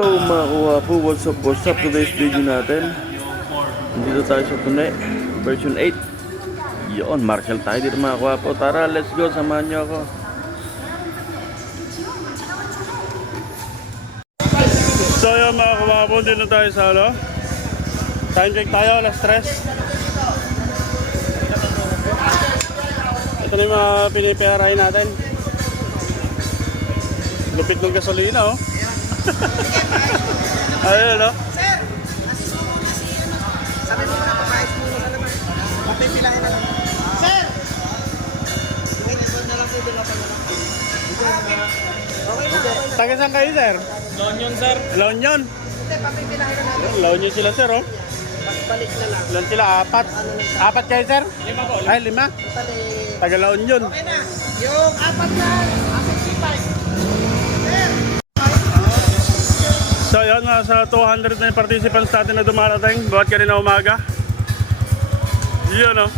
So mga kawapo, what's up, today's video natin. Dito tayo sa Tunay, version 8. Yun, Marshall tayo dito mga kawapo. Tara, let's go, samahan nyo ako. So yun mga kawapo, dito tayo sa time check tayo, alas 3. Ito na yung mga piniperahin natin. Lupit ng gasolina, oh. Ayun, no? Sir! Sabi mo na, papayos mo na naman. Papipilahin na lang. Sir! Wait, na lang po, dilapan na lang. Okay na. Taga saan kayo, sir? La Union, sir. La Union? Hindi, papipilahin na natin. La Union sila, sir, oh. Balik na lang. Ilan sila? Apat? Apat kayo, sir? 5 po. Ay, 5? Balik. Taga La Union. Okay na. Yung 4 na, 65. Sir! So yun, sa 200 na yung participants natin na dumarating bawat kanina umaga. Yun, no?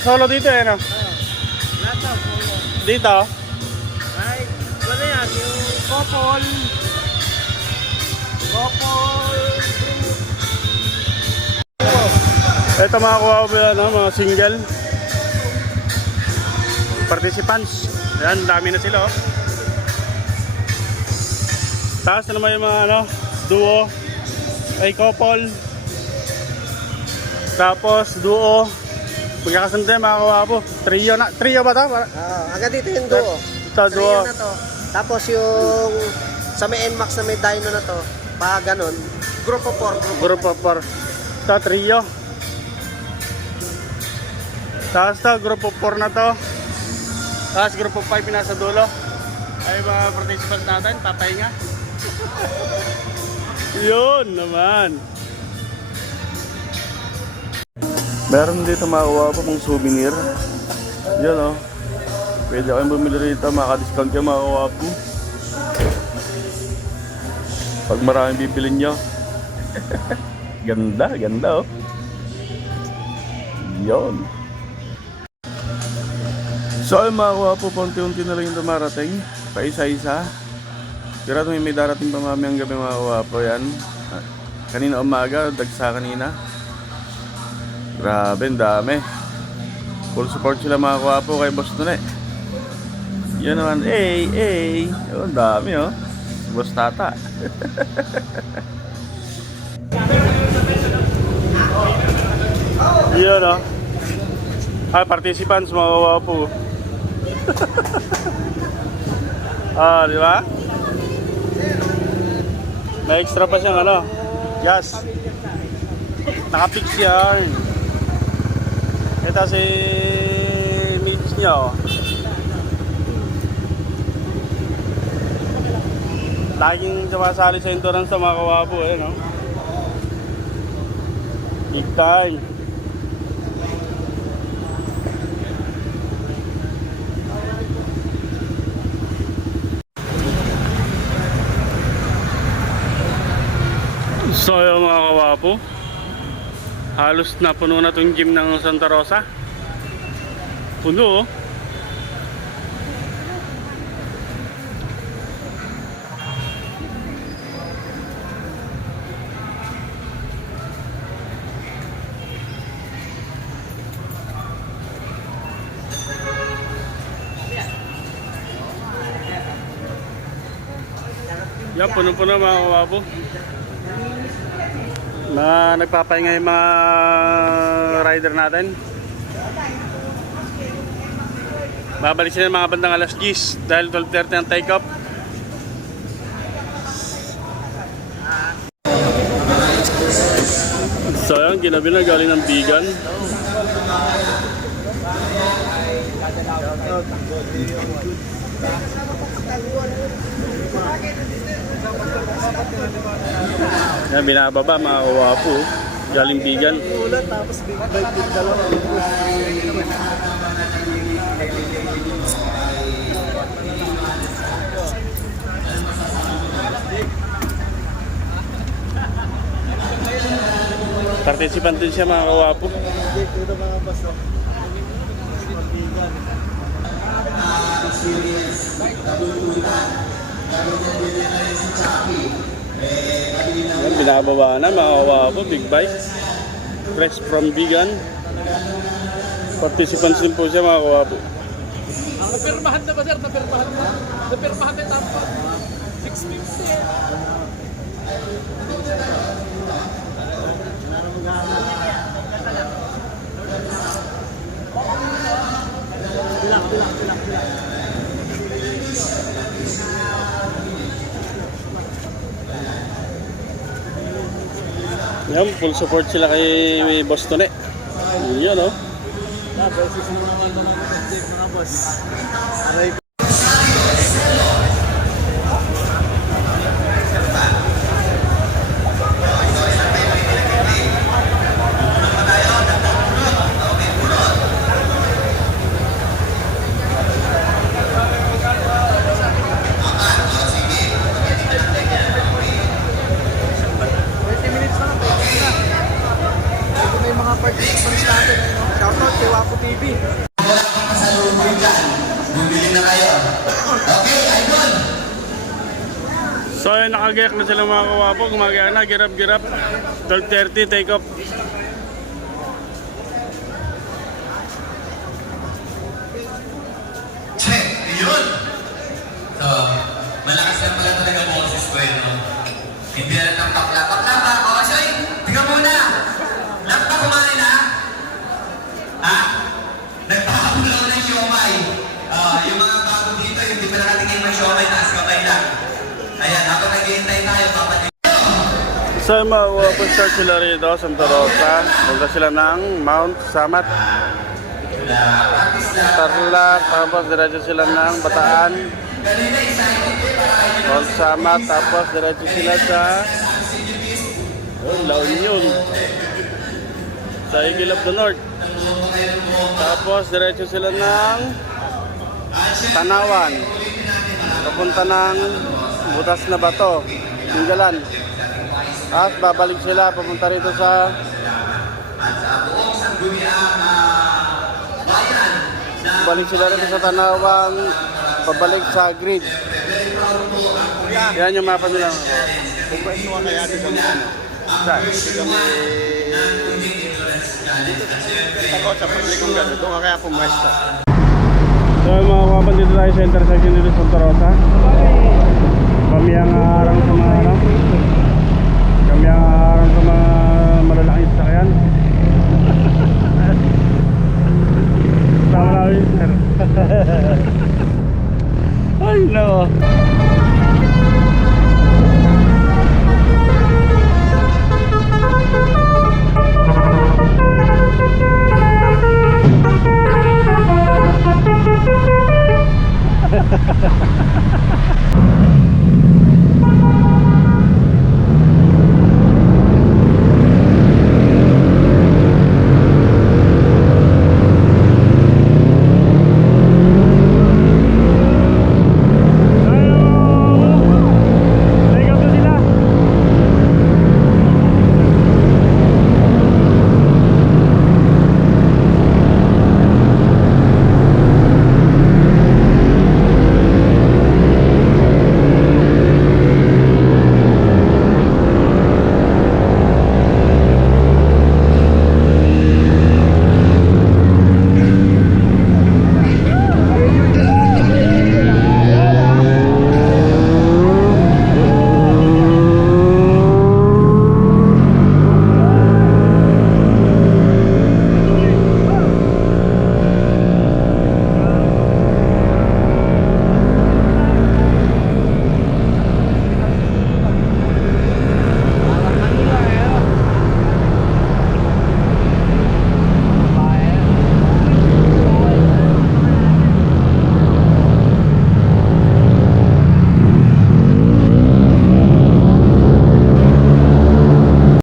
Solo dito, eh, no? Dito? Ay, ano yan? Yung couple. Ito mga kuha mga single participants. Ayan, dami na sila, oh. Tapos naman yung mga duo, ay couple. Tapos duo. Magkakasunod mga kuha po. Trio ba ito? Hanggang dito yung duo. Ito, duo. Na to. Tapos yung sa may NMAX na may dyno na to, pa ganon, group of 4. Group of 4. Ito, trio. Tapos ito, group of 4 na to. Tapos group of 5 nasa dulo. Ay mga participants natin, papahinga. Yun naman. Meron dito makuha pa pong souvenir. Yun, oh. Pwede kayong bumili rito, makaka-discount kayo makuha po. Pag maraming bibilin nyo. Ganda, oh. Yun. So ay mga kuha po, unti-unti na lang yung dumarating. Paisa-isa. Pero may darating pa mamayang gabi mga kuha po yan. Kanina umaga, dagsa kanina. Grabe, ang dami. Full support sila mga kuha po kay Boss Tunay. Yun naman, oh, ang dami, oh. Boss Tata. Yun, oh. Participants mga kuha po. Di ba? May extra pa siyang gas. Nakapix yan. Ito si Mitch niya, oh. Laging sumasali sa endurance sa mga kawapo, no? Big time. So yung mga kawapo, halos na puno na itong gym ng Santa Rosa. Puno, oh. Yan, puno-puno mga kawapo. Na nagpapahinga yung mga rider natin. Babalik sila mga bandang alas 10 dahil 12:30 ang take up. So yan, ginabi na galing ng Bigan. Yan, binababa mga kawapo. Galing Bigan. Ulan tapos big bike din dalawa. Participant din siya mga kawapo. Dito mga boss. Yan, binababa na mga kawapo, big bike. Fresh from vegan. Participants din po siya mga kawapo. Napirmahan na ba sir? Napirmahan na. Napirmahan na tapos. 650 eh. Yan, full support sila kay Boston eh. Yun oh. Beses mo naman mga boss. Aray. May mga participants natin. Shoutout kay Wapo TV. So yun, nakagayak na sila mga kawapo. Gumagaya na, girap-girap. 12:30, take off. Check! Yun! So, malakas na pala talaga boses ko eh, no? Hindi na ng bakla. Bakla ba? O, Soy! Tingnan muna! Lahat ba kumain na? Ha? Nagpapagulaw ng siomay. Yung mga bago dito, yung di pa nakatingin ng siomay, taas kamay lang. Ayan, habang naghihintay tayo, papatin. So yung mga kawapo, start sila rito, Santa Rosa. Punta sila ng Mount Samat. Tarlac, tapos diretso sila ng Bataan. Mount Samat, tapos diretso sila sa La Union. Sa Eagle of the North. Tapos diretso sila ng Tanawan. Papunta ng Butas na Bato, Tinggalan. Tapos babalik sila, papunta rito sa balik sila rito sa Tanawan, pabalik sa grid. Yan yung mapa nila. Kung pwede mo kaya dito kami ano? Saan? Dito kami... Ako sa paglikong gano'n. Doon ka kaya pumwesto. So yung mga kawapan dito tayo sa intersection dito sa Santa Rosa. Kami ang harang sa mga ano. Kami ang harang sa mga